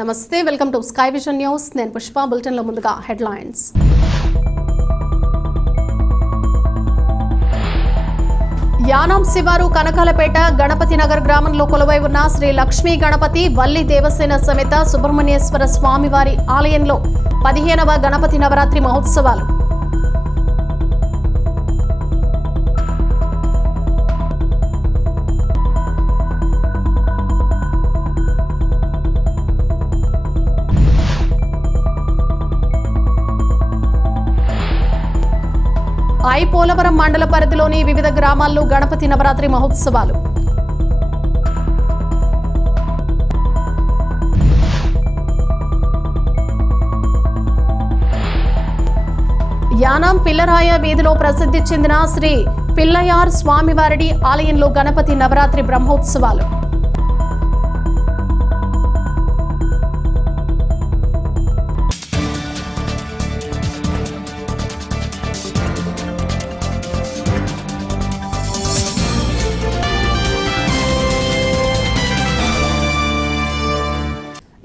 నమస్తే, welcome to sky vision news. నేను పుష్ప. బులెటిన్లో ముందుగా హెడ్లైన్స్. యానాం శివారు కనకాలపేట గణపతి నగర్ గ్రామంలో కొలువై ఉన్న శ్రీ లక్ష్మీ గణపతి వల్లి దేవసేన సమేత సుబ్రహ్మణ్యేశ్వర స్వామివారి ఆలయంలో 15వ గణపతి నవరాత్రి మహోత్సవాలు. పోలవరం మండల పరిధిలోని వివిధ గ్రామాల్లో గణపతి నవరాత్రి మహోత్సవాలు. యానాం పిల్లరాయ వీధిలో ప్రసిద్ధి చెందిన శ్రీ పిల్లయార్ స్వామివారి ఆలయంలో గణపతి నవరాత్రి బ్రహ్మోత్సవాలు.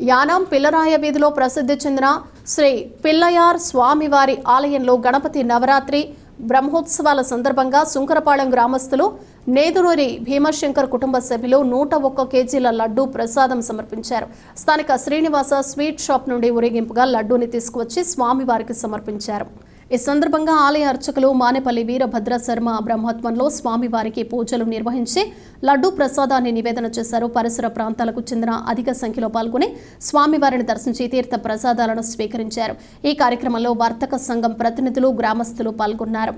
యానాం పిల్లరాయ వీధిలో ప్రసిద్ధి చెందిన శ్రీ పిల్లయార్ స్వామివారి ఆలయంలో గణపతి నవరాత్రి బ్రహ్మోత్సవాల సందర్భంగా సుంకరపాళెం గ్రామస్తులు నేదునూరి భీమశంకర్ కుటుంబ సభ్యులు 101 కేజీల లడ్డూ ప్రసాదం సమర్పించారు. స్థానిక శ్రీనివాస స్వీట్ షాప్ నుండి ఊరేగింపుగా లడ్డూని తీసుకువచ్చి స్వామివారికి సమర్పించారు. ఈ సందర్భంగా ఆలయ అర్చకులు మానేపల్లి వీరభద్ర శర్మ బ్రహ్మత్వంలో స్వామివారికి పూజలు నిర్వహించి లడ్డూ ప్రసాదాన్ని నివేదన చేశారు. పరిసర ప్రాంతాలకు చెందిన అధిక సంఖ్యలో పాల్గొని స్వామివారిని దర్శించి తీర్థ ప్రసాదాలను స్వీకరించారు. ఈ కార్యక్రమంలో వర్తక సంఘం ప్రతినిధులు, గ్రామస్తులు పాల్గొన్నారు.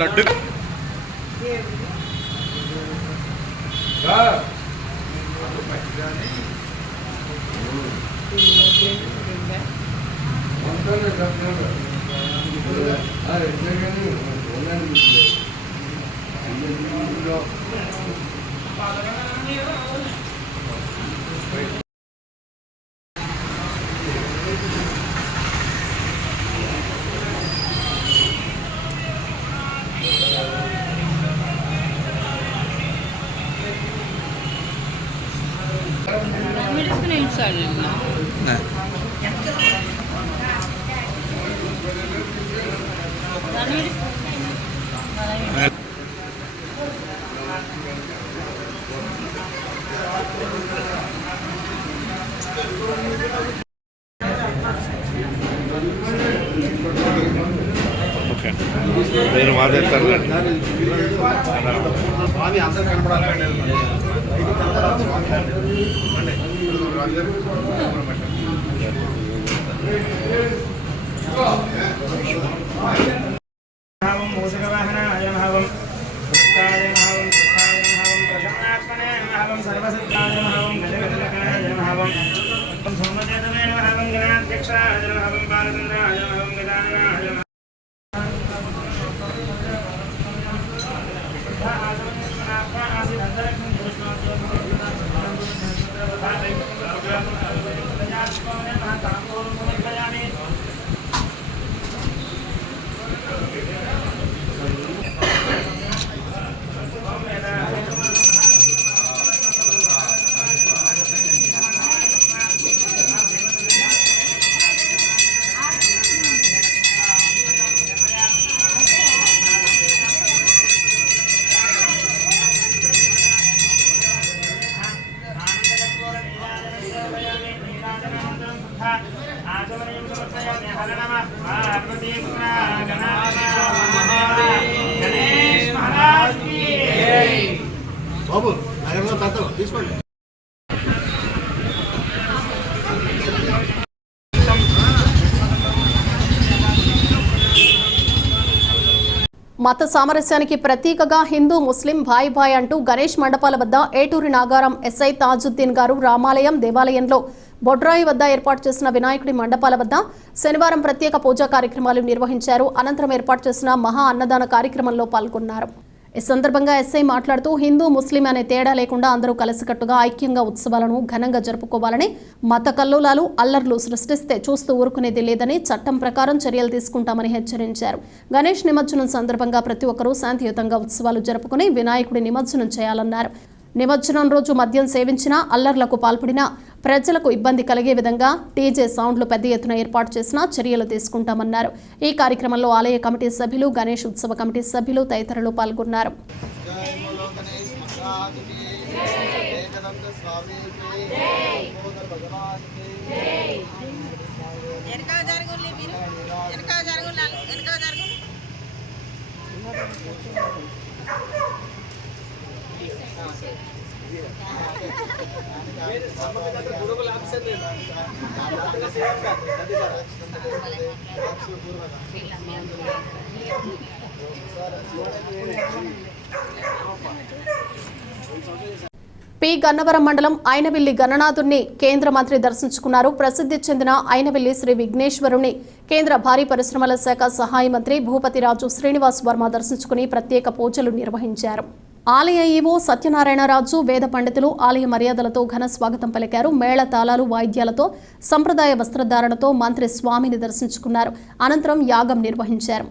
లడ్డు నేను మాట్లాడతాను. అందరు కనపడాలి. మత సామరస్యానికి ప్రతీకగా హిందూ ముస్లిం భాయ్ భాయ్ అంటూ గణేష్ మండపాల వద్ద ఏటూరి నాగారం ఎస్ఐ తాజుద్దీన్ గారు రామాలయం దేవాలయంలో బొడ్రాయి వద్ద ఏర్పాటు చేసిన వినాయకుడి మండపాల వద్ద శనివారం ప్రత్యేక పూజా కార్యక్రమాలు నిర్వహించారు. అనంతరం ఏర్పాటు చేసిన మహా అన్నదాన కార్యక్రమంలో పాల్గొన్నారు. ఈ సందర్భంగా ఎస్ఐ మాట్లాడుతూ హిందూ ముస్లిం అనే తేడా లేకుండా అందరూ కలిసికట్టుగా ఐక్యంగా ఉత్సవాలను ఘనంగా జరుపుకోవాలని, మత కల్లోలాలు అల్లర్లు సృష్టిస్తే చూస్తూ ఊరుకునేది లేదని, చట్టం ప్రకారం చర్యలు తీసుకుంటామని హెచ్చరించారు. గణేష్ నిమజ్జనం సందర్భంగా ప్రతి ఒక్కరూ శాంతియుతంగా ఉత్సవాలు జరుపుకుని వినాయకుడి నిమజ్జనం చేయాలన్నారు. నిమజ్జనం రోజు మద్యం సేవించినా, అల్లర్లకు పాల్పడినా ప్రజలకు ఇబ్బంది కలిగే విధంగా టీజే సౌండ్లు పెద్ద ఎత్తున ఏర్పాటు చేసినా చర్యలు తీసుకుంటామన్నారు. ఈ కార్యక్రమంలో ఆలయ కమిటీ సభ్యులు, గణేష్ ఉత్సవ కమిటీ సభ్యులు తదితరులు పాల్గొన్నారు. పి గన్నవరం మండలం ఐనవిల్లి గణనాథుణ్ణి కేంద్ర మంత్రి దర్శించుకున్నారు. ప్రసిద్ధి చెందిన ఐనవిల్లి శ్రీ విఘ్నేశ్వరుని కేంద్ర భారీ పరిశ్రమల శాఖ సహాయ మంత్రి భూపతిరాజు శ్రీనివాస్ వర్మ దర్శించుకుని ప్రత్యేక పూజలు నిర్వహించారు. ఆలయ ఈవో సత్యనారాయణరాజు, వేద పండితులు ఆలయ మర్యాదలతో ఘన స్వాగతం పలికారు. మేళ తాళాలు, వాయిద్యాలతో, సంప్రదాయ వస్త్రధారణతో మంత్రి స్వామిని దర్శించుకున్నారు. అనంతరం యాగం నిర్వహించారు.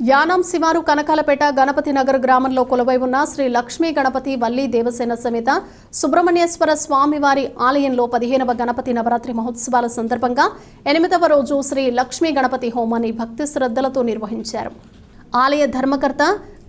యానాం శివారు కనకాలపేట గణపతి నగర్ గ్రామంలో కొలువై ఉన్న శ్రీ లక్ష్మీ గణపతి వల్లి దేవసేన సమేత సుబ్రహ్మణ్యేశ్వర స్వామివారి ఆలయంలో 15వ గణపతి నవరాత్రి మహోత్సవాల సందర్భంగా 8వ రోజు శ్రీ లక్ష్మీ గణపతి హోమాన్ని భక్తి శ్రద్ధలతో నిర్వహించారు. ఆలయ ధర్మకర్త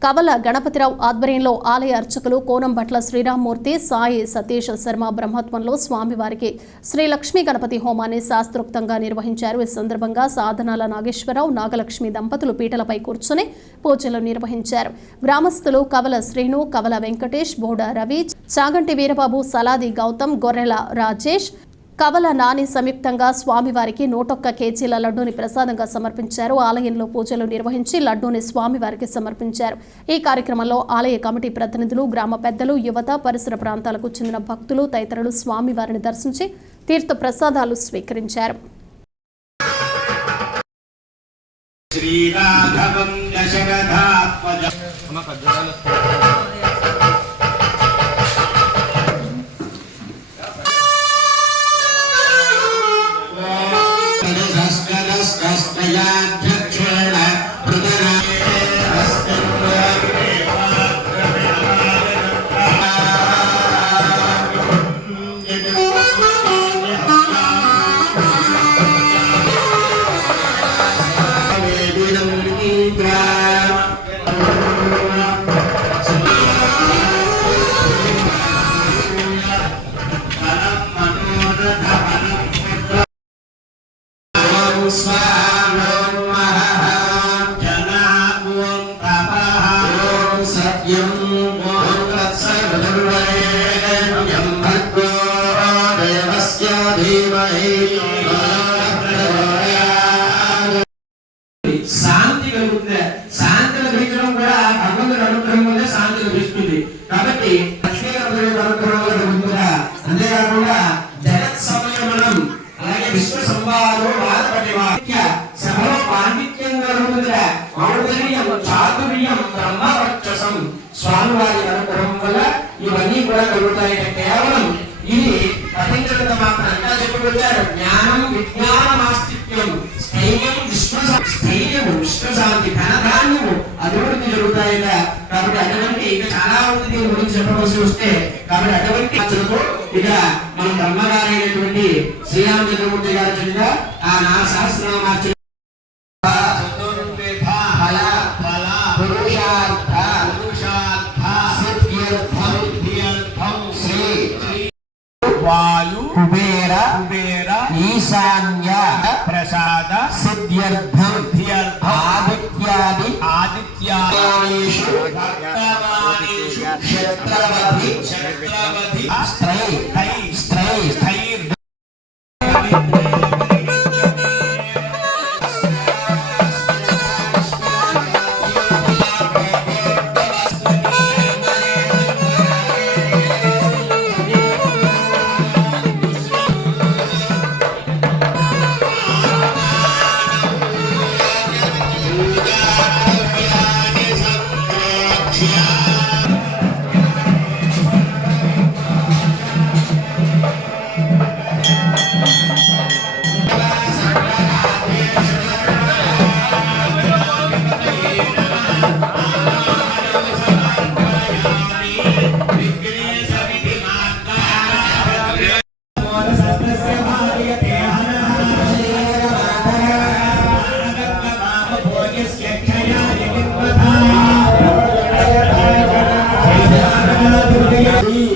కవల గణపతిరావు ఆధ్వర్యంలో ఆలయ అర్చకులు కోనంభట్ల శ్రీరామ్మూర్తి, సాయి సతీష్ శర్మ బ్రహ్మత్వంలో స్వామివారికి శ్రీ లక్ష్మీ గణపతి హోమాన్ని శాస్త్రోక్తంగా నిర్వహించారు. ఈ సందర్భంగా సాధనాల నాగేశ్వరరావు, నాగలక్ష్మి దంపతులు పీటలపై కూర్చొని పూజలు నిర్వహించారు. గ్రామస్తులు కవల శ్రీను, కవల వెంకటేష్, బోడ రవి, చాగంటి వీరబాబు, సలాది గౌతమ్, గొర్రెల రాజేష్, కవల నాని సంయుక్తంగా స్వామివారికి 101 కేజీల లడ్డూని ప్రసాదంగా సమర్పించారు. ఆలయంలో పూజలు నిర్వహించి లడ్డూని స్వామివారికి సమర్పించారు. ఈ కార్యక్రమంలో ఆలయ కమిటీ ప్రతినిధులు, గ్రామ పెద్దలు, యువత, పరిసర ప్రాంతాలకు చెందిన భక్తులు తదితరులు స్వామివారిని దర్శించి తీర్థ ప్రసాదాలు స్వీకరించారు. శాంతి కలుగుతుంది. శాంతి లభించడం కూడా భగవంతుడి అనుగ్రహం వల్ల శాంతి లభిస్తుంది. కాబట్టి లక్ష్మీ గణపతి అనుగ్రహం వల్ల కలుగుతుందా. అంతేకాకుండా జగత్ సంయమనం, అలాగే విశ్వ సంవాదం, సభలో పాండిత్యం కలుగుతుందా. ఔదర్యం, చాతుర్యం, బ్రహ్మవర్చసం స్వామివారి అనుగ్రహం వల్ల ఇవన్నీ కూడా కలుగుతాయి. కేవలం ఇది పఠించడం మాత్రం ఇంకా చెప్పుకొచ్చారు. జ్ఞానం, విజ్ఞానం, ఆస్తిత్యం, స్థైర్యం, విశ్వశాంతి, ధనధాన్యము అభివృద్ధి జరుగుతాయట. కాబట్టి అటువంటి ఇక చాలా ఉంది దీని గురించి చెప్పవలసి వస్తే. కాబట్టి అటువంటి ఇక మనం బ్రహ్మగారైనటువంటి శ్రీరామచంద్రమూర్తి గారి చెందిన ఆ 4 సహస్రనామార్చన పురుషార్థ వాయు కుబేర కుబేర ఈశాన్య ప్రసాద సిద్ధ్యర్థం ఆదిత్యాది ఆదిత్యాదిషు వర్తమానేషు క్షత్రవతి ఛత్రవతి స్త్రై స్థైర్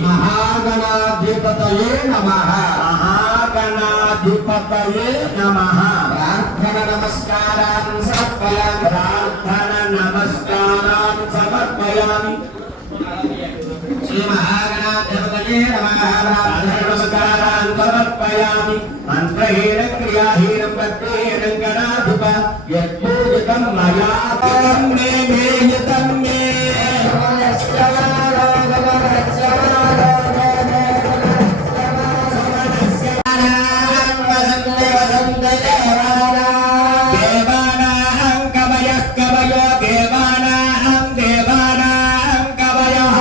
మహాగణాధిపతయే నమః. మహాగణాధిపతయే నమః. ప్రార్థన నమస్కారాన్ సమర్పయామి. ప్రార్థన నమస్కారాన్ సమర్పయామి. శ్రీ మహాగణాధిపతయే నమః. ప్రార్థన నమస్కారాన్ సమర్పయామి. మంత్రహీనం క్రియాహీనం భక్తిహీనం గణాధిప యత్పూజితం మయా తం మే మేయతం మే దేవానాం కవయః కవయో దేవానాం దేవానాం కవయః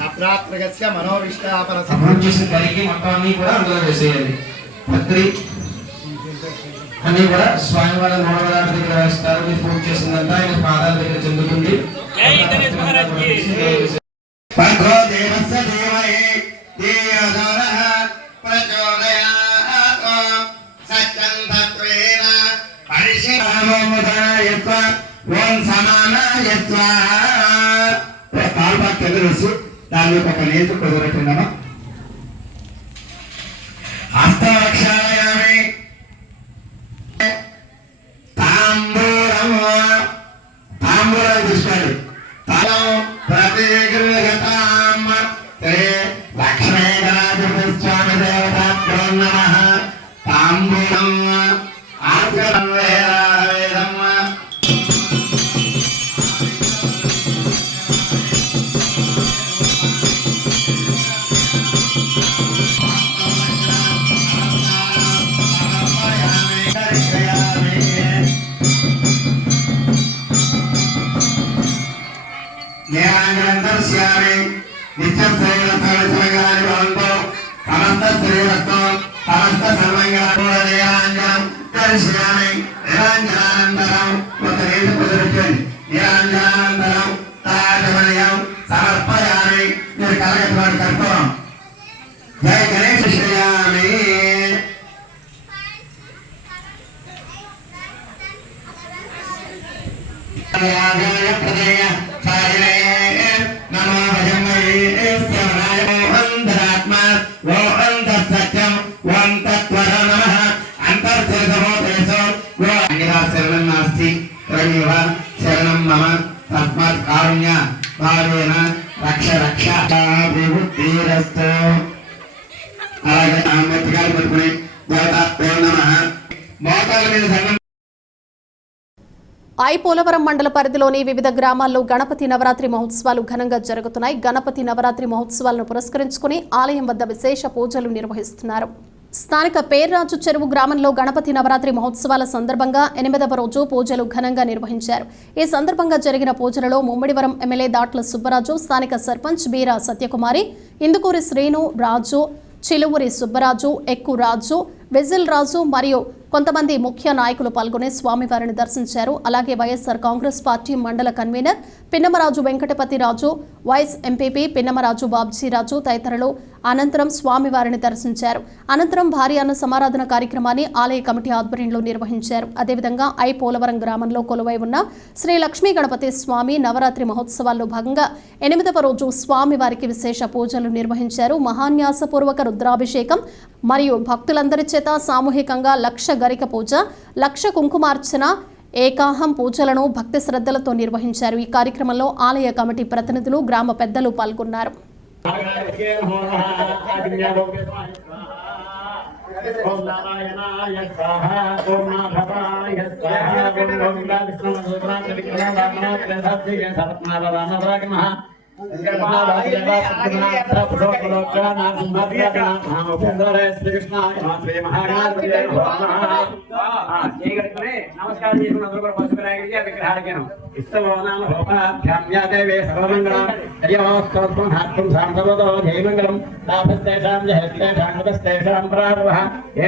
నప్రాత్రగస్య మనోవిష్టాపన అభివృద్ధి చేసిన కరికి మొత్తం అన్ని కూడా అందులో వేసేయాలి. పత్రి అన్ని కూడా స్వామివారి మూలవారి దగ్గర వేస్తారు. మీరు పూజ చేసిందంతా ఆయన పాదాల దగ్గర చెందుతుంది. భద్రో దేవస్య దేవయే దేవదరః ప్రచోదయాత్ సత్యం తత్వేన పరిశీలనముదాయత్వ ఓం సమానాయత్వ కాల్పా కింద వేసి దాని యొక్క ఒక నేత కుదరట్టిందమ్మా. హస్తరక్షాయామి తాంబూలము తాంబూలం తీసుకోండి. తాళం ప్రతిగృహతాం శ్రీ లక్ష్మీగణాధిపతి దేవతాభ్యో నమః. తాంబూలం ఆచరణ వేదం జ్ఞానందర్శ్యామి నిత్యం శ్రీరథాని భవంతో సమస్త శ్రీరస్తో సమస్త సర్వంగాంజనం దర్శయామి. నిరాంజనానందరం ఒక రేటు కుదిరించండి. నిరాంజనానందరం తాజమయం సమర్పయామి. మీరు కలగటువంటి కర్పూరం జయ గణేశ శ్రేయామి. ప్రదయ సాయనే నమో భజమయే శ్రవణాయ అంతరాత్మ ఓ అంతఃసత్యం ఓం తత్వర నమః. అంతర్శరణమోదేశో ఓ అన్యదా శరణం నాస్తి త్వమేవ శరణం మమ తస్మాత్ కారుణ్య భావేన రక్ష రక్ష విభుద్ధిరస్తు. అలాగే ఆ మెత్తగాలు పట్టుకుని దేవతాభ్యో నమః. మోకాల మీద దండం. పోలవరం మండల పరిధిలోని వివిధ గ్రామాల్లో గణపతి నవరాత్రి మహోత్సవాలు ఘనంగా జరుగుతున్నాయి. గణపతి నవరాత్రి మహోత్సవాలను పురస్కరించుకుని ఆలయం వద్ద విశేష పూజలు నిర్వహిస్తున్నారు. స్థానిక పేర్రాజు చెరువు గ్రామంలో గణపతి నవరాత్రి మహోత్సవాల సందర్భంగా 8వ రోజు పూజలు ఘనంగా నిర్వహించారు. ఈ సందర్భంగా జరిగిన పూజలలో ముమ్మిడివరం ఎమ్మెల్యే దాట్ల సుబ్బరాజు, స్థానిక సర్పంచ్ బీరా సత్యకుమారి, ఇందుకూరి శ్రీను రాజు, చిలువురి సుబ్బరాజు, ఎక్కు రాజు, విజిల్ రాజు మరియు కొంతమంది ముఖ్య నాయకులు పాల్గొని స్వామివారిని దర్శించారు. అలాగే వైఎస్ఆర్ కాంగ్రెస్ పార్టీ మండల convener Pinnamaraju Venkatapathiraju, vice MPP Pinnamaraju Babjiraju తదితరులు అనంతరం స్వామివారిని దర్శించారు. అనంతరం భారీ అన్న సమారాధన కార్యక్రమాన్ని ఆలయ కమిటీ ఆధ్వర్యంలో నిర్వహించారు. అదేవిధంగా పోలవరం గ్రామంలో కొలువై ఉన్న శ్రీ లక్ష్మీ గణపతి స్వామి నవరాత్రి మహోత్సవాల్లో భాగంగా 8వ రోజు స్వామివారికి విశేష పూజలు నిర్వహించారు. మహాన్యాసపూర్వక రుద్రాభిషేకం మరియు భక్తులందరి చేత సామూహికంగా లక్ష గరిక పూజ, లక్ష కుంకుమార్చన, ఏకాహం పూజలను భక్తి శ్రద్ధలతో నిర్వహించారు. ఈ కార్యక్రమంలో ఆలయ కమిటీ ప్రతినిధులు, గ్రామ పెద్దలు పాల్గొన్నారు. ఓం నారాయణాయ స్వాహా, ఓం మాధవాయ స్వాహా, ఓం గోవింద విష్ణు మధుసూదన విక్రమ వామన త్రిదశ సరత్నార రామరాగమః నమస్కారం చేసుకున్న అందరూ కూడా పశుపరాగిరికి విగ్రహాలకి ఇష్టమోనామోపాభ్యామ్యాదేవే సర్వమంగళం హరియోస్తోత్రం హాత్రం సాంసవదో జయమంగళం లాభస్తేషాం జహస్తేషాం మతస్తేషాం ప్రారవః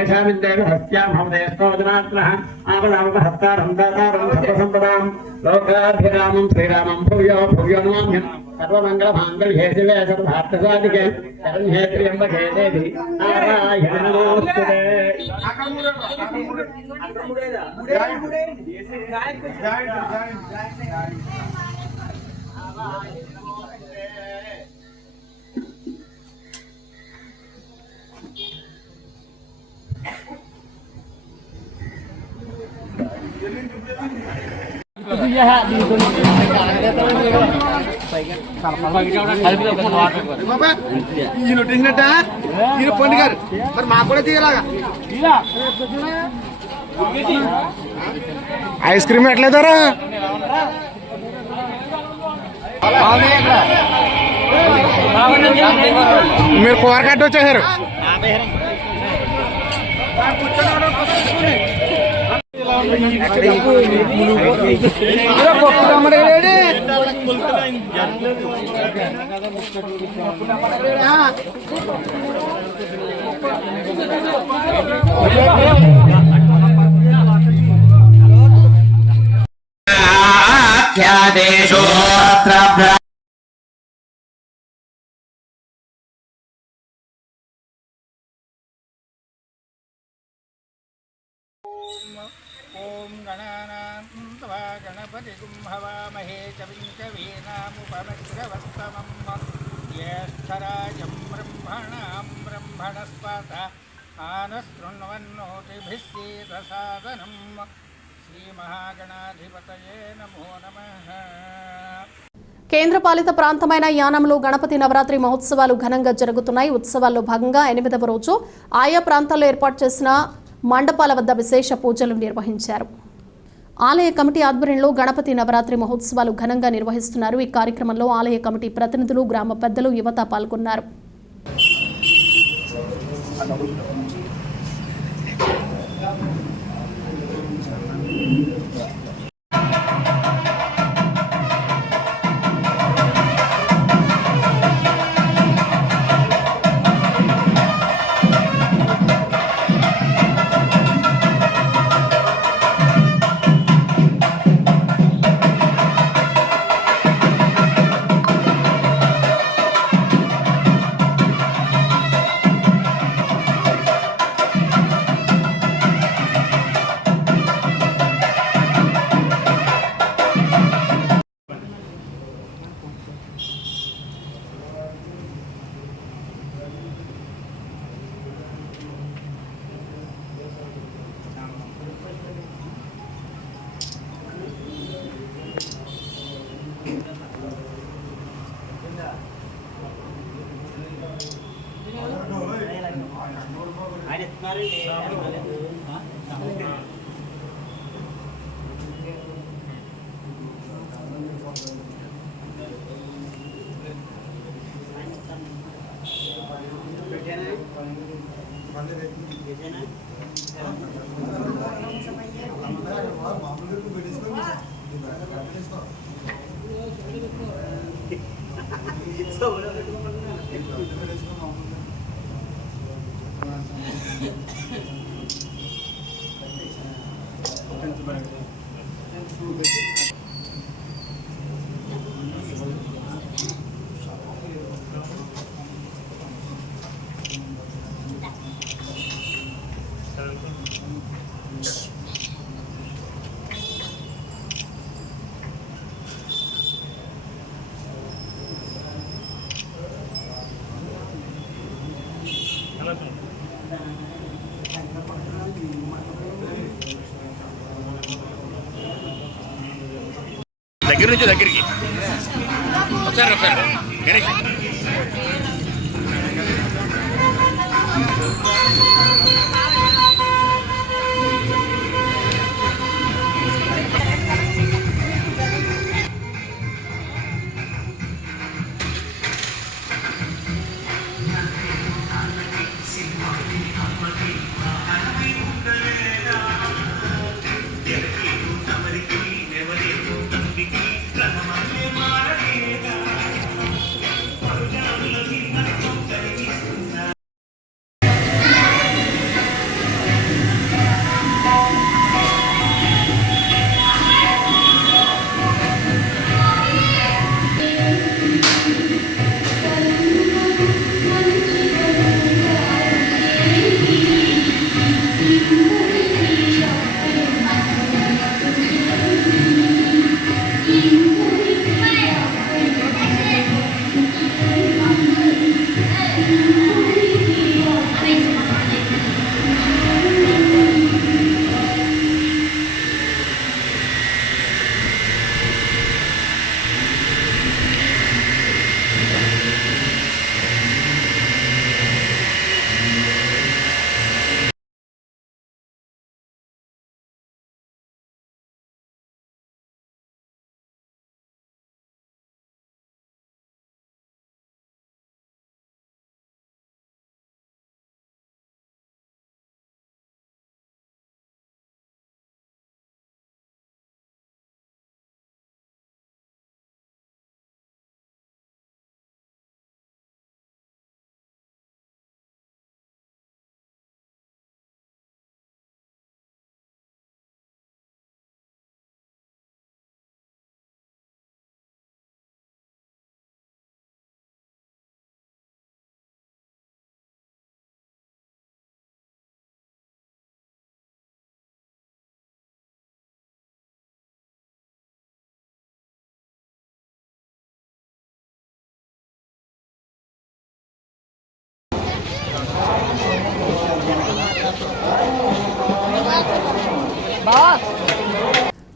ఏషామిందేవ హస్త్యాం హమదేస్తోజనాత్రః ఆపదామపహత్తారం దాతారం సర్వసంపదాం లోకాభిరామం శ్రీరామం భూయో భూయో నమామ్యం సర్వమంగళమాంగళ్యే శివే సర్వార్థసాధికే శరణ్యే త్ర్యంబకే దేవి నారాయణ నమోస్తుతే. ఈయన తీసినట్ట ఈయన పండు గారు మరి మాకు కూడా తీయలాగా ఐస్ క్రీమ్ ఎట్లేదారా మీరు కూర కట్టి వచ్చేసారు. ఓం గణానాం త్వా గణపతిగుం హవామహే కవిం కవీనాముపమశ్రవస్తమం జ్యేష్ఠరాజం బ్రహ్మణాం బ్రహ్మణస్పత ఆనశృణ్వన్నోతిభిः సీదసాదనం శ్రీమహాగణాధిపతయే నమో నమః. కేంద్రపాలిత ప్రాంతమైన యానంలో గణపతి నవరాత్రి మహోత్సవాలు ఘనంగా జరుగుతున్నాయి. ఉత్సవాల్లో భాగంగా 8వ రోజు ఆయా ప్రాంతాల్లో ఏర్పాటు చేసిన మండపాల వద్ద విశేష పూజలు నిర్వహించారు. ఆలయ కమిటీ ఆధ్వర్యంలో గణపతి నవరాత్రి మహోత్సవాలు ఘనంగా నిర్వహిస్తున్నారు. ఈ కార్యక్రమంలో ఆలయ కమిటీ ప్రతినిధులు, గ్రామ పెద్దలు, యువత పాల్గొన్నారు. దగ్గర నుంచి దగ్గరికి ఒకసారి గణేష్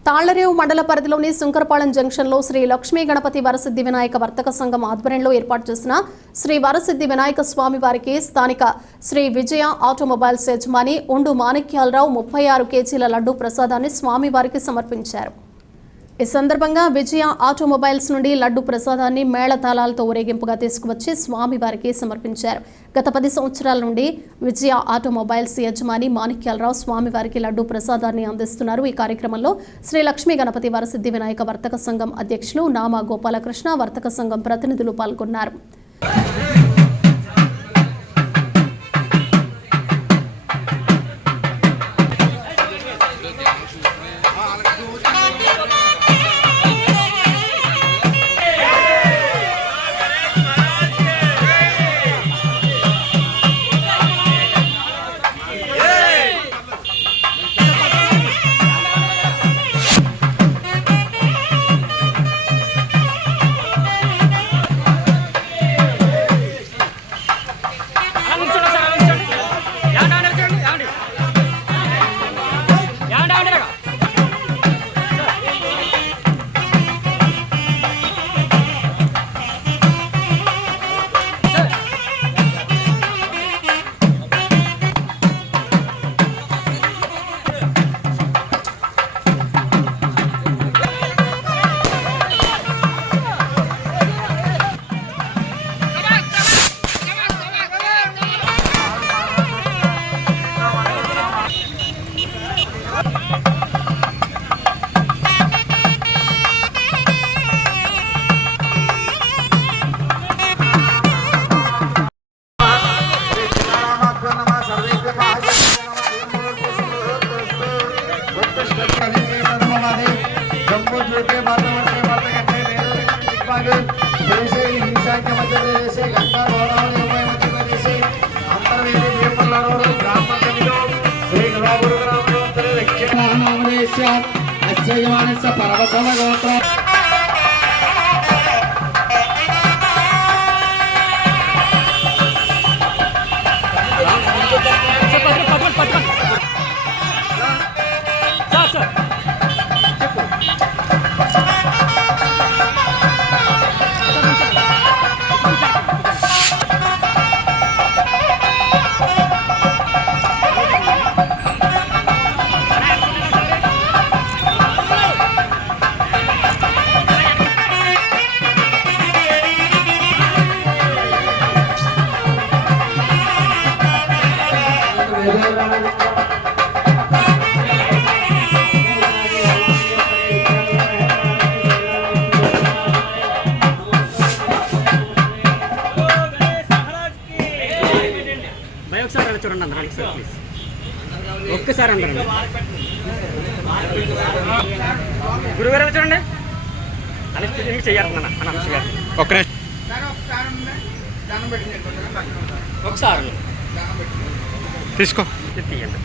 తాళ్లరేవు మండల పరిధిలోని సుంకరపాలెం జంక్షన్లో శ్రీ లక్ష్మీ గణపతి వరసిద్ధి వినాయక వర్తక సంఘం ఆధ్వర్యంలో ఏర్పాటు చేసిన శ్రీ వరసిద్ధి వినాయక స్వామి వారికి స్థానిక శ్రీ విజయ ఆటోమొబైల్స్ యజమాని ఉండు మాణిక్యాలరావు 36 కేజీల లడ్డూ ప్రసాదాన్ని స్వామివారికి సమర్పించారు. ఈ సందర్భంగా విజయ ఆటోమొబైల్స్ నుండి లడ్డు ప్రసాదాన్ని మేళతాళాలతో ఊరేగింపుగా తీసుకువచ్చి స్వామివారికి సమర్పించారు. గత 10 సంవత్సరాల నుండి విజయ ఆటోమొబైల్స్ యజమాని మాణిక్యాలరావు స్వామివారికి లడ్డు ప్రసాదాన్ని అందిస్తున్నారు. ఈ కార్యక్రమంలో శ్రీ లక్ష్మీ గణపతి వరసిద్ధి వినాయక వర్తక సంఘం అధ్యక్షులు నామా గోపాలకృష్ణ, వర్తక సంఘం ప్రతినిధులు పాల్గొన్నారు. చూడండి అందరూ ఒకసారి ప్లీజ్, ఒక్కసారి అందరూ గురుగారు చూడండి అని చెయ్యాలన్నా అని అనసు గారు ఒకసారి తీసుకో తీయండి.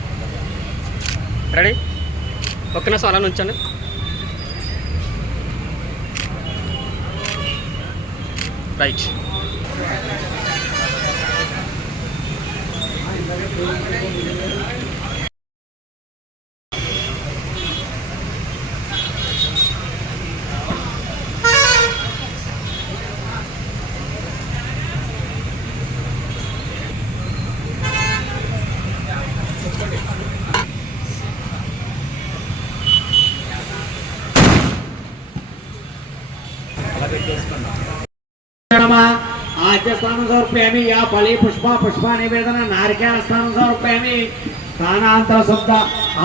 రెడీ? ఒక్క నిమిషం అలా ఉంచండి. రైట్. आद्यस्थानं समर्पयामि या फले पुष्पा निवेदन नारिकेलस्थानं समर्पयामि स्थानान्तरं शब्द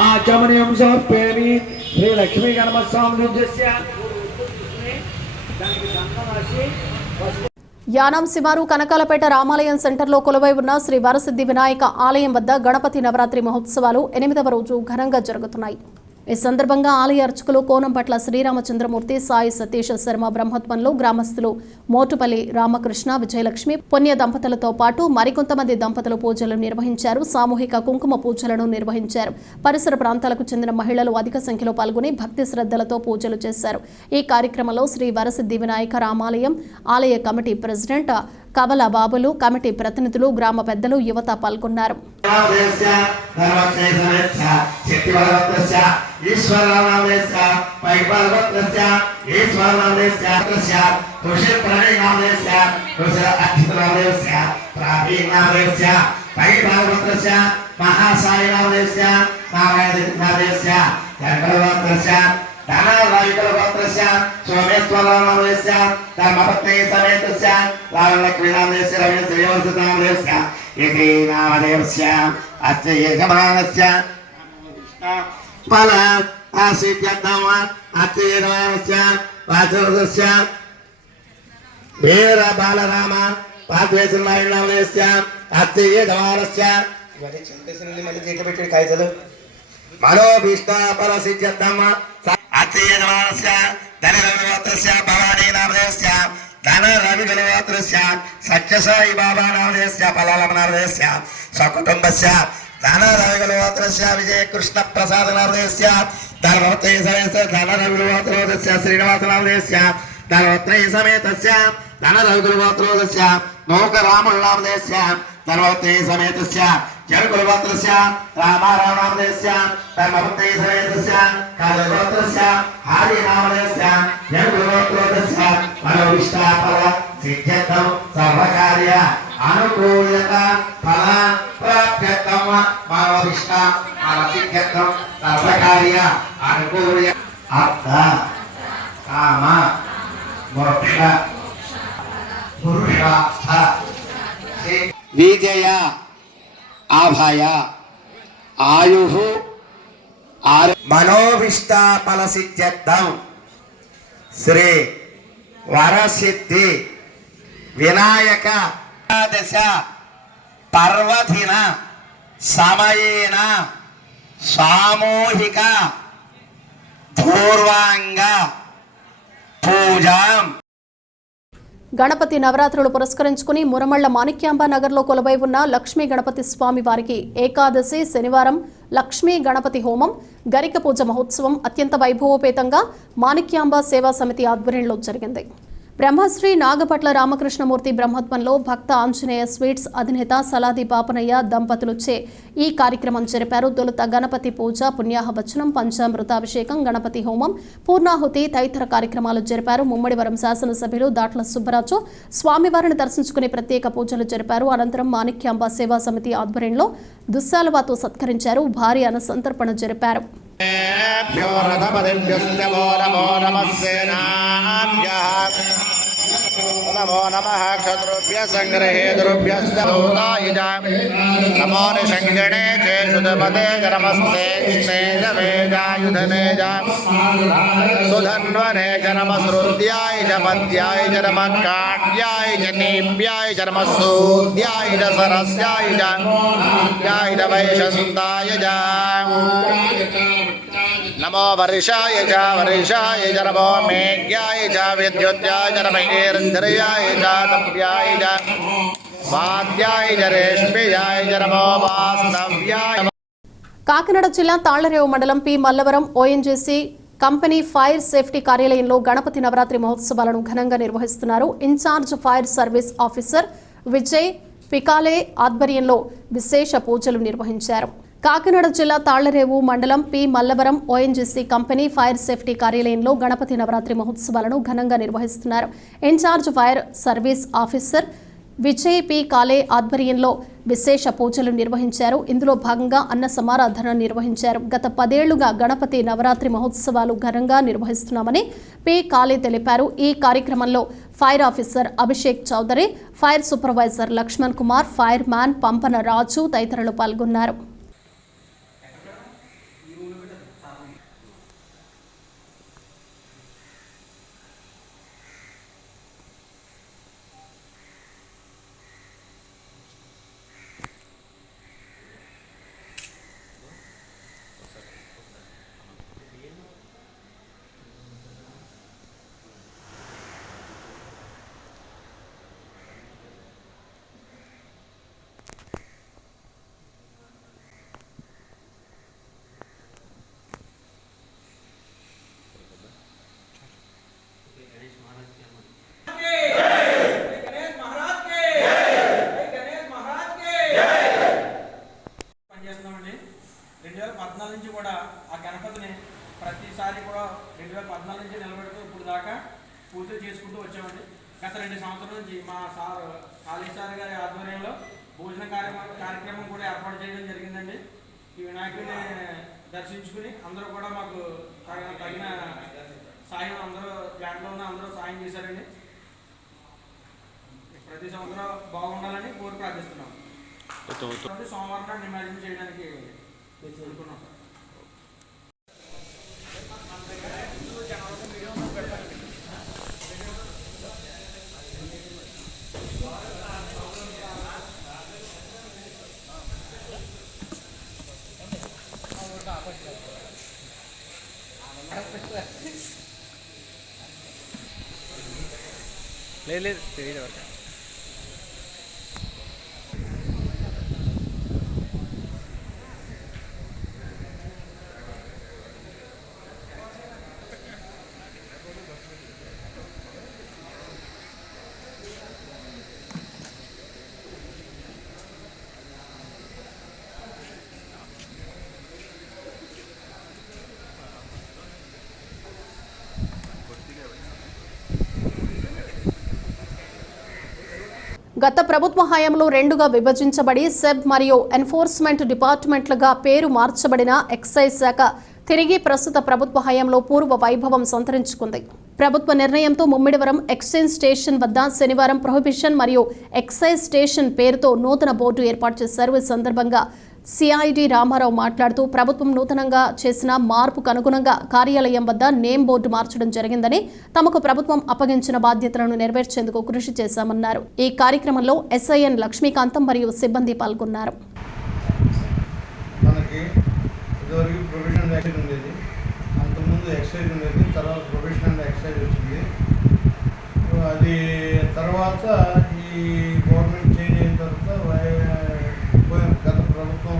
आचमनीयं समर्पयामि श्री लक्ष्मी गणपतिस्वामिनस्य యానాం శివారు కనకాలపేట రామాలయం సెంటర్లో కొలువై ఉన్న శ్రీ వరసిద్ధి వినాయక ఆలయం వద్ద గణపతి నవరాత్రి మహోత్సవాలు 8వ రోజు ఘనంగా జరుగుతున్నాయి. ఈ సందర్భంగా ఆలయ అర్చకులు కోనంపట్ల శ్రీరామచంద్రమూర్తి, సాయి సతీష్ శర్మ బ్రహ్మోత్సవంలో గ్రామస్తులు మోటుపల్లి రామకృష్ణ, విజయలక్ష్మి పుణ్య దంపతులతో పాటు మరికొంతమంది దంపతులు పూజలు నిర్వహించారు. సామూహిక కుంకుమ పూజలను నిర్వహించారు. పరిసర ప్రాంతాలకు చెందిన మహిళలు అధిక సంఖ్యలో పాల్గొని భక్తి శ్రద్ధలతో పూజలు చేశారు. ఈ కార్యక్రమంలో శ్రీ వరసిద్ధి వినాయక రామాలయం ఆలయ కమిటీ ప్రెసిడెంట్ కవల బాబులు, కమిటీ ప్రతినిధులు, గ్రామ పెద్దలు, యువత పాల్గొన్నారు. धनराविकलगोत्रस्य सोमेश्वरनामस्य धर्मपत्नी समेतस्य लालक्ष्मीनामस्य रविवर्षनामस्य इति नामदेवस्य अस्य यजमानस्य फल आसीत्यतम अस्य यजमानस्य वाचरस्य वीर बालराम पाद्वेश्वरनामस्य अस्य यजमानस्य इवన్నీ చంపేసినల్లి మళ్ళీ దీంట్లో పెట్టి కాయలు మనోభీష్ట పరసిద్ధ్యతమ అత్యయజమానస్య ధనరవిగోత్రస్య భవానీ నామదేవస్య ధనరవిగోత్రస్య సత్యసాయి బాబా నామదేవస్య పలాలమనామదేవస్య సకుటుంబస్య ధనరవిగోత్రస్య విజయకృష్ణ ప్రసాద నామదేవస్య ధర్మవత్రయ సమేత ధనరవిగోత్రోదస్య శ్రీనివాస నామదేవస్య ధర్మవత్రయ సమేతస్య ధనరవిగోత్రోదస్య నౌకరాముల నామదేవస్య ధర్మవత్రయ సమేతస్య జనకులగోత్రస్య రామారామనామదేవస్య ధర్మవత్రయ సమేతస్య కాళగోత్రస్య హారినామదేవస్య జనకులగోత్రోదస్య మనోవిష్టాఫల సిద్ధ్యర్థం సర్వకార్య అనుకూలత ఫల ప్రాప్త్యర్థం మనోవిష్ట ఫల సిద్ధ్యర్థం సర్వకార్య అనుకూల్య అర్థ కామ మోక్ష పురుషార్థ విజయ ఆభయ ఆయు మనోభిష్ట ఫలసిద్ధ్యర్థం శ్రీ వరసిద్ధి వినాయక దశ పర్వదిన సమయేన సామూహిక పూర్వాంగ పూజాం. గణపతి నవరాత్రులు పురస్కరించుకుని మురమళ్ల మాణిక్యాంబ నగర్లో కొలువై ఉన్న లక్ష్మీ గణపతి స్వామి వారికి ఏకాదశి శనివారం లక్ష్మీ గణపతి హోమం, గరిక పూజ మహోత్సవం అత్యంత వైభవోపేతంగా మాణిక్యాంబ సేవా సమితి ఆధ్వర్యంలో జరిగింది. బ్రహ్మశ్రీ నాగపట్ల రామకృష్ణమూర్తి బ్రహ్మోత్సవంలో భక్త ఆంజనేయ స్వీట్స్ అధినేత సలాది పాపనయ్య దంపతులుచే ఈ కార్యక్రమం జరిపారు. తొలుత గణపతి పూజ, పుణ్యాహవచనం, పంచామృతాభిషేకం, గణపతి హోమం, పూర్ణాహుతి తదితర కార్యక్రమాలు జరిపారు. ముమ్మడివరం శాసనసభ్యులు దాట్ల సుబ్బరాజు స్వామివారిని దర్శించుకుని ప్రత్యేక పూజలు జరిపారు. అనంతరం మాణిక్యాంబ సేవా సమితి ఆధ్వర్యంలో దుస్సాలవాతో సత్కరించారు. భారీ అన్నసంతర్పణ జరిపారు. నమో నమః नमो नमः क्षत्रुभ्य संग्रहेतृभ्यस्तभूताय च नमो निषङ्गणे च सुधपदे नमस्ते स्नेहमेजायुधने च सुधन्वने च नमस्रुद्याय च पद्याय च नमः काट्याय च नीप्याय च नमः सूद्याय च सरस्याय च च वैशन्ताय च नमो वर्षाय च नमो मेघ्याय च विद्युत्याय च नमः ईर्न्द्रियाय च तप्याय च वाद्याय च रेष्म्याय च नमो वास्तव्याय। కాకినాడ జిల్లా తాళ్లరేవు మండలం P Mallavaram ONGC company fire safety కార్యాలయంలో గణపతి నవరాత్రి మహోత్సవాలను ఘనంగా నిర్వహిస్తున్నారు. Incharge fire service officer Vijay Pikale ఆధ్వర్యంలో విశేష పూజలు నిర్వహించారు. కాకినాడ జిల్లా తాళ్లరేవు మండలం P Mallavaram ONGC company fire safety కార్యాలయంలో గణపతి నవరాత్రి మహోత్సవాలను ఘనంగా నిర్వహిస్తున్నారు. Incharge fire service officer Vijay P Kale ఆధ్వర్యంలో విశేష పూజలు నిర్వహించారు. ఇందులో భాగంగా అన్న సమారాధన నిర్వహించారు. గత 10 ఏళ్లుగా గణపతి నవరాత్రి మహోత్సవాలు ఘనంగా నిర్వహిస్తున్నామని పి కాలే తెలిపారు. ఈ కార్యక్రమంలో fire officer Abhishek Chaudhary, fire supervisor Laxman Kumar, fireman Pampana Raju తదితరులు పాల్గొన్నారు. నుంచి కూడా ఆ గణపతిని ప్రతిసారి కూడా 2014 నుంచి నిలబెడుతూ ఇప్పుడు దాకా పూజలు చేసుకుంటూ వచ్చామండి. గత 2 సంవత్సరాల నుంచి మా సార్ సార్ గారి ఆధ్వర్యంలో భోజన కార్యక్రమం కూడా ఏర్పాటు చేయడం జరిగిందండి. ఈ వినాయకుడిని దర్శించుకుని అందరూ కూడా మాకు తగిన సాయం అందరూ ప్లాంట్లో ఉన్న అందరూ సాయం చేశారండి. ప్రతి సంవత్సరం బాగుండాలని కోరి ప్రార్థిస్తున్నాం. సోమవారం నిమజ్జనం చేయడానికి అనుకున్నాం సార్. లేదు తెలియదు ఎవరికి. గత ప్రభుత్వ హయాంలో 2గా విభజించబడి సెబ్ మరియు ఎన్ఫోర్స్మెంట్ డిపార్ట్మెంట్లుగా పేరు మార్చబడిన ఎక్సైజ్ శాఖ తిరిగి ప్రస్తుత ప్రభుత్వ హయాంలో పూర్వ వైభవం సంతరించుకుంది. ప్రభుత్వ నిర్ణయంతో ముమ్మిడివరం ఎక్స్చేంజ్ స్టేషన్ వద్ద శనివారం ప్రొహిబిషన్ మరియు ఎక్సైజ్ స్టేషన్ పేరుతో నూతన బోర్డు ఏర్పాటు చేశారు. ఈ సందర్భంగా సిఐడి రామారావు మాట్లాడుతూ ప్రభుత్వం నూతనంగా చేసిన మార్పుకు అనుగుణంగా కార్యాలయం వద్ద నేమ్ బోర్డు మార్చడం జరిగిందని, తమకు ప్రభుత్వం అప్పగించిన బాధ్యతలను నెరవేర్చేందుకు కృషి చేశామన్నారు. ఈ కార్యక్రమంలో ఎస్ఐఎన్ లక్ష్మీకాంతం మరియు సిబ్బంది పాల్గొన్నారు. అది తర్వాత ఈ గవర్నమెంట్ చేంజ్ అయిన తర్వాత గత ప్రభుత్వం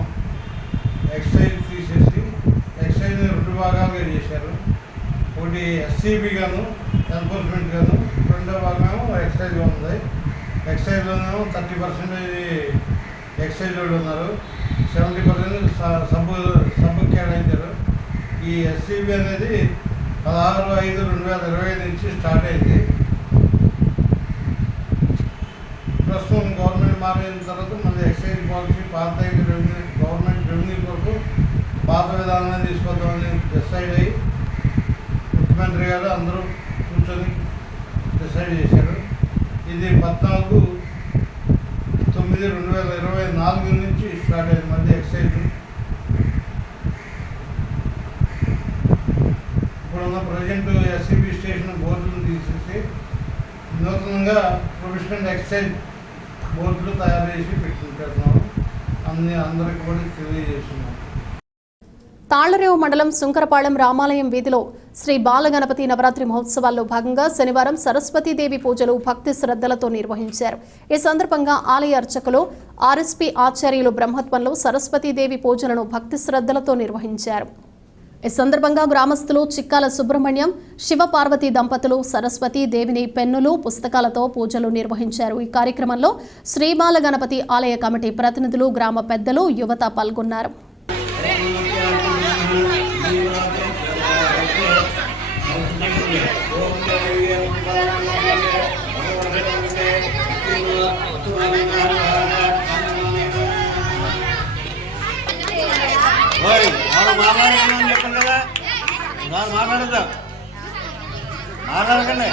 ఎక్సైజ్ తీసేసి ఎక్సైజ్ 2 భాగాలుగా చేశారు. ఒకటి ఎస్సీబీ గాను ఎన్ఫోర్స్మెంట్ గాను, రెండో భాగం ఎక్సైజ్గా ఉంది. ఎక్సైజ్లోనేమో 30% ఎక్సైజ్ వాళ్ళు ఉన్నారు, 70% సబ్బు కేటాయించారు. ఈ ఎస్సీబీ అనేది 16/5/2020 నుంచి స్టార్ట్ అయింది. ప్రస్తుతం గవర్నమెంట్ మారిన తర్వాత మళ్ళీ ఎక్సైజ్ పాలసీ పాత గవర్నమెంట్ రెవెన్యూ కొరకు పాత విధానాన్ని తీసుకొద్దామని డిసైడ్ అయ్యి ముఖ్యమంత్రి గారు అందరూ కూర్చొని డిసైడ్ చేశారు. ఇది 14/9/2024 నుంచి స్టార్ట్ అయింది మళ్ళీ ఎక్సైజ్. ఇప్పుడున్న ప్రజెంట్ ఎస్సీబీ స్టేషన్ బోర్డులను తీసేసి నూతనంగా ప్రొఫెషనల్ ఎక్సైజ్ బోర్డులు తయారు చేసి పెట్టుకుంటున్నాము. అందరికి కూడా తెలియజేస్తున్నాం. తాళ్లరేవు మండలం సుంకరపాళెం రామాలయం వీధిలో శ్రీ బాలగణపతి నవరాత్రి మహోత్సవాల్లో భాగంగా శనివారం సరస్వతీదేవి పూజలు భక్తి శ్రద్ధలతో నిర్వహించారు. ఈ సందర్భంగా ఆలయ అర్చకులు ఆర్ఎస్పీ ఆచార్యులు బ్రహ్మత్వంలో సరస్వతీదేవి పూజలను భక్తి శ్రద్ధలతో నిర్వహించారు. ఈ సందర్భంగా గ్రామస్తులు చిక్కాల సుబ్రహ్మణ్యం, శివపార్వతి దంపతులు సరస్వతీ దేవిని పెన్నులు, పుస్తకాలతో పూజలు నిర్వహించారు. ఈ కార్యక్రమంలో శ్రీ బాలగణపతి ఆలయ కమిటీ ప్రతినిధులు, గ్రామ పెద్దలు, యువత పాల్గొన్నారు. మాట్లాడకండి చెప్పండి కదా, మాట్లాడద్దా, మాట్లాడకండి.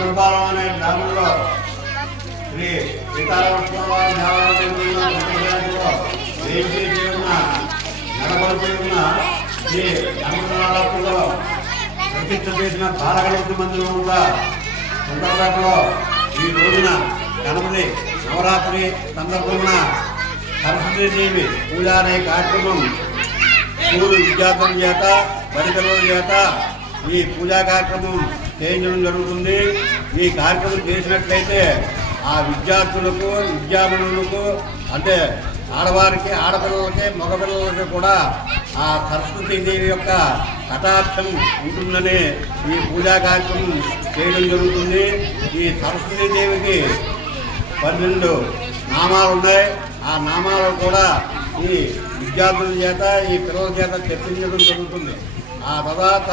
సుంకరపాలెం అనే గ్రామంలో శ్రీ సీతారామస్వామి నడపడిపోయి ఉన్న శ్రీ గణపతిలో ప్రతిష్ఠ చేసిన బాలగణపతి మందిరం కూడా సుంకరపేటలో ఈ రోజున గణపతి నవరాత్రి సందర్భంగా సరస్వతీదేవి పూజ అనే కార్యక్రమం స్కూలు విద్యార్థుల చేత బడికల చేత ఈ పూజా కార్యక్రమం చేయించడం జరుగుతుంది. ఈ కార్యక్రమం చేసినట్లయితే ఆ విద్యార్థులకు, విద్యార్థులకు అంటే ఆడవారికి, ఆడపిల్లలకి, మగపిల్లలకి కూడా ఆ సరస్వతీదేవి యొక్క కటాక్షం ఉంటుందని ఈ పూజా కార్యక్రమం చేయడం జరుగుతుంది. ఈ సరస్వతీదేవికి 12 నామాలు ఉన్నాయి. ఆ నామాలు కూడా ఈ విద్యార్థుల చేత, ఈ పిల్లల చేత చెప్పించడం జరుగుతుంది. ఆ తర్వాత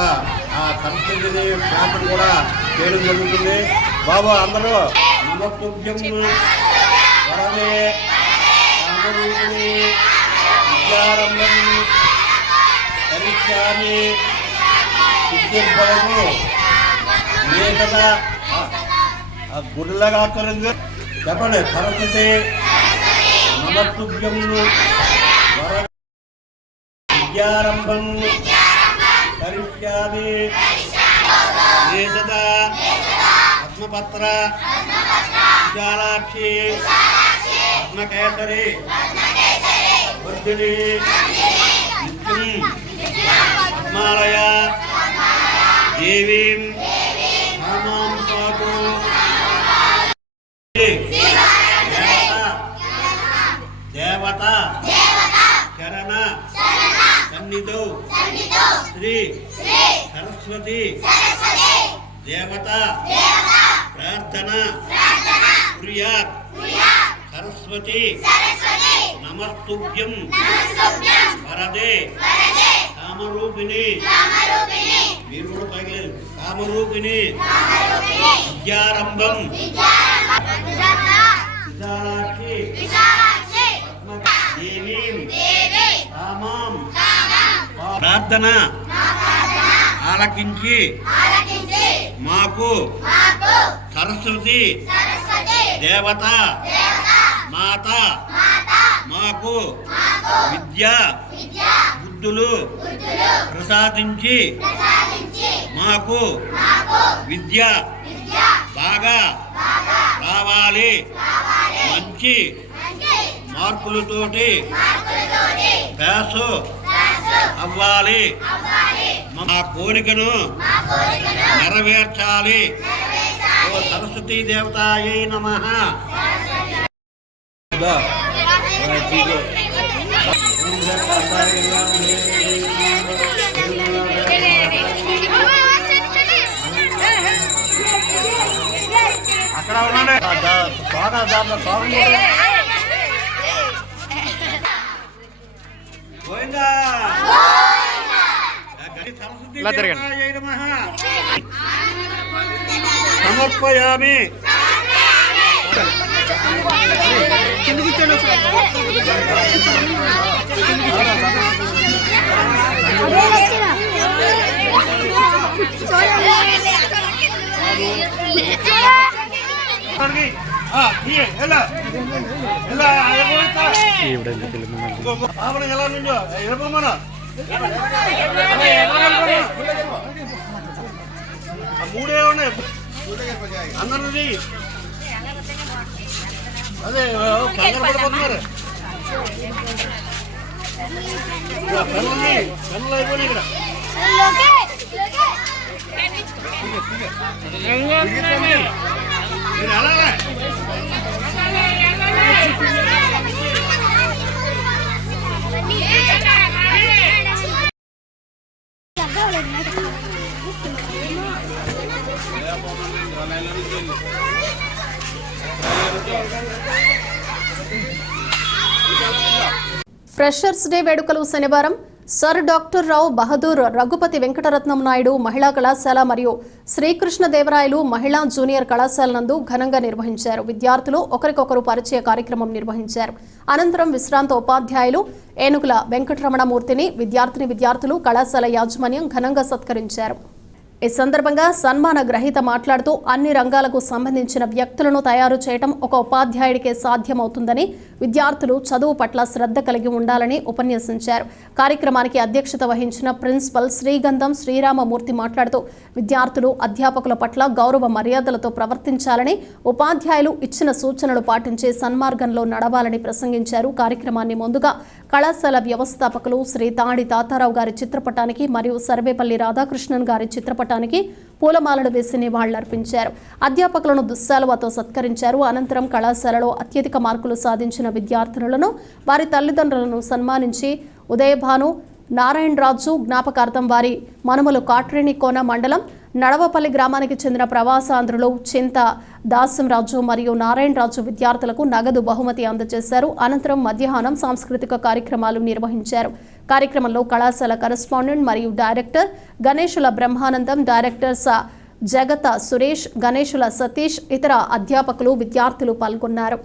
ఆ సరస్వతీదేవి ఖ్యాతం కూడా చేయడం జరుగుతుంది. బాబు అందరూ నమస్తుభ్యం వరదే విద్యారంభం కరిష్యామి సిద్ధిర్భవతు ఏ కదా గుడిలాగా చెప్పండి. సరస్వతి నమస్తుభ్యం వర విద్యారంభం కరిష్యామి ఏ సదా పద్మపత్ర విశాలాక్షి పద్మకేసరి వర్ధిని నిత్యం పద్మాలయ దేవీం నామాం పాతు దేవత శరణ సన్నిధౌ శ్రీ సరస్వతి దేవత ప్రార్థన కుర్యాత్ సరస్వతి నమస్తుభ్యం వరదే కామరూపిణి మీరు కూడా పైకి కామరూపిణి విద్యారంభం విశాలాక్షి దేవీం రామాం ప్రార్థన ఆలకించి మాకు సరస్వతి దేవత మాత మాకు విద్య బుద్ధులు ప్రసాదించి మాకు విద్య బాగా రావాలి, మంచి మార్కులతోటి పాసు అవ్వాలి, మా కోరికను నెరవేర్చాలి. ఓ సరస్వతీ దేవతాయై నమః. అక్కడ ఉండండి. గోవిందా ఇలా తిరగండి. సమర్పయామి. ఎలా నుంచో ఎడపమన మూడే ఉన్నాయి అందరూ అదే కంగారు పడిపోతున్నారు. పెన్నులు అయిపోయినాయి ఇక్కడ. మీరు అలాగే ఫ్రెషర్స్ డే వేడుకలు శనివారం సర్ డాక్టర్ రావు బహదూర్ రఘుపతి వెంకటరత్నం నాయుడు మహిళా కళాశాల మరియు శ్రీకృష్ణదేవరాయలు మహిళా జూనియర్ కళాశాల నందు ఘనంగా నిర్వహించారు. విద్యార్థులు ఒకరికొకరు పరిచయ కార్యక్రమం నిర్వహించారు. అనంతరం విశ్రాంత ఉపాధ్యాయులు ఏనుగుల వెంకటరమణమూర్తిని విద్యార్థులు కళాశాల యాజమాన్యం ఘనంగా సత్కరించారు. ఈ సందర్భంగా సన్మాన గ్రహీత మాట్లాడుతూ అన్ని రంగాలకు సంబంధించిన వ్యక్తులను తయారు చేయడం ఒక ఉపాధ్యాయుడికే సాధ్యమవుతుందని, విద్యార్థులు చదువు పట్ల శ్రద్ధ కలిగి ఉండాలని ఉపన్యసించారు. కార్యక్రమానికి అధ్యక్షత వహించిన ప్రిన్సిపల్ శ్రీగంధం శ్రీరామమూర్తి మాట్లాడుతూ విద్యార్థులు అధ్యాపకుల పట్ల గౌరవ మర్యాదలతో ప్రవర్తించాలని, ఉపాధ్యాయులు ఇచ్చిన సూచనలు పాటించే సన్మార్గంలో నడవాలని ప్రసంగించారు. కార్యక్రమాన్ని ముందుగా కళాశాల వ్యవస్థాపకులు శ్రీ తాడి తాతారావు గారి చిత్రపటానికి మరియు సర్వేపల్లి రాధాకృష్ణన్ గారి చిత్రపటానికి పూలమాలలు వేసి నివాళులర్పించారు. అధ్యాపకులను దుస్సాలువతో సత్కరించారు. అనంతరం కళాశాలలో అత్యధిక మార్కులు సాధించిన విద్యార్థులను, వారి తల్లిదండ్రులను సన్మానించి ఉదయభాను నారాయణరాజు జ్ఞాపకార్థం వారి మనుమలు కాట్రేనికోన మండలం నడవపల్లి గ్రామానికి చెందిన ప్రవాసాంధ్రులు చింత దాసంరాజు మరియు నారాయణరాజు విద్యార్థులకు నగదు బహుమతి అందజేశారు. అనంతరం మధ్యాహ్నం సాంస్కృతిక కార్యక్రమాలు నిర్వహించారు. కార్యక్రమంలో కళాశాల కరెస్పాండెంట్ మరియు డైరెక్టర్ గణేశుల బ్రహ్మానందం, డైరెక్టర్స్ జగత సురేష్, గణేశుల సతీష్, ఇతర అధ్యాపకులు, విద్యార్థులు పాల్గొన్నారు.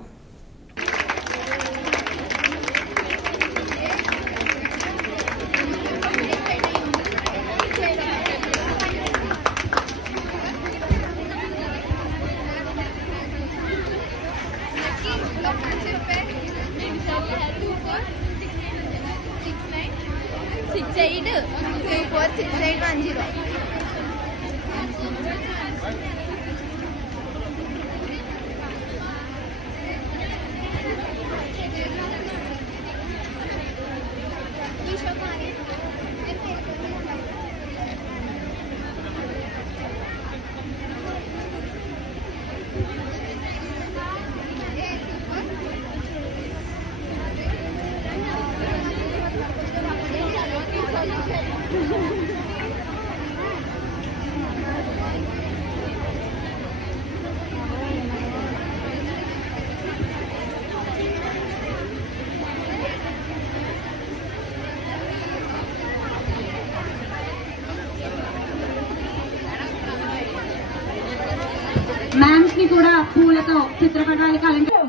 మ్యామ్స్ ని కూడా పూలతో చిత్రపటాలకి అలంకరించారు.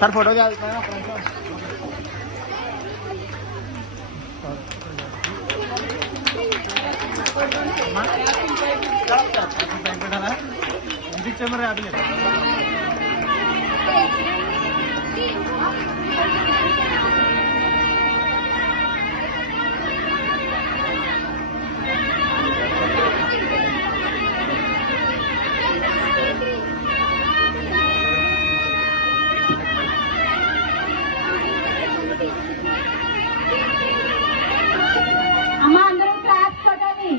సార్ ఫోటో అమ్మ అందరం క్లాస్ కొట్టాలి.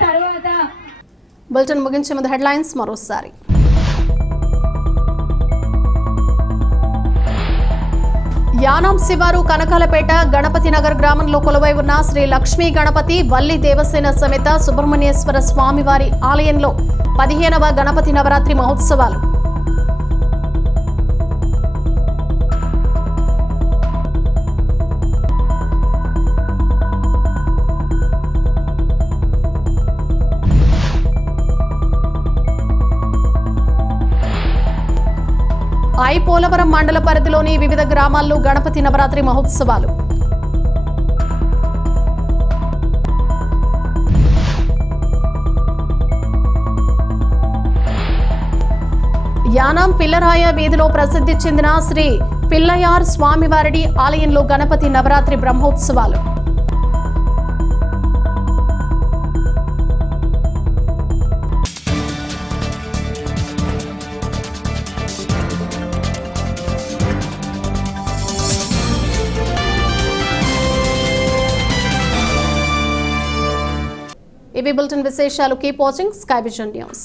తర్వాత బులెటిన్ ముగించే ముందు హెడ్లైన్స్ మరోసారి. యానాం శివారు కనకాలపేట గణపతి నగర్ గ్రామంలో కొలువై ఉన్న శ్రీ లక్ష్మీ గణపతి వల్లి దేవసేన సమేత సుబ్రహ్మణ్యేశ్వర స్వామివారి ఆలయంలో 15వ గణపతి నవరాత్రి మహోత్సవాలు. పోలవరం మండల పరిధిలోని వివిధ గ్రామాల్లో గణపతి నవరాత్రి మహోత్సవాలు. యానాం పిల్లరాయ వీధిలో ప్రసిద్ధి చెందిన శ్రీ పిల్లయార్ స్వామివారి ఆలయంలో గణపతి నవరాత్రి బ్రహ్మోత్సవాలు. ఇవి బులెటిన్ విశేషాలు. Keep watching sky vision news.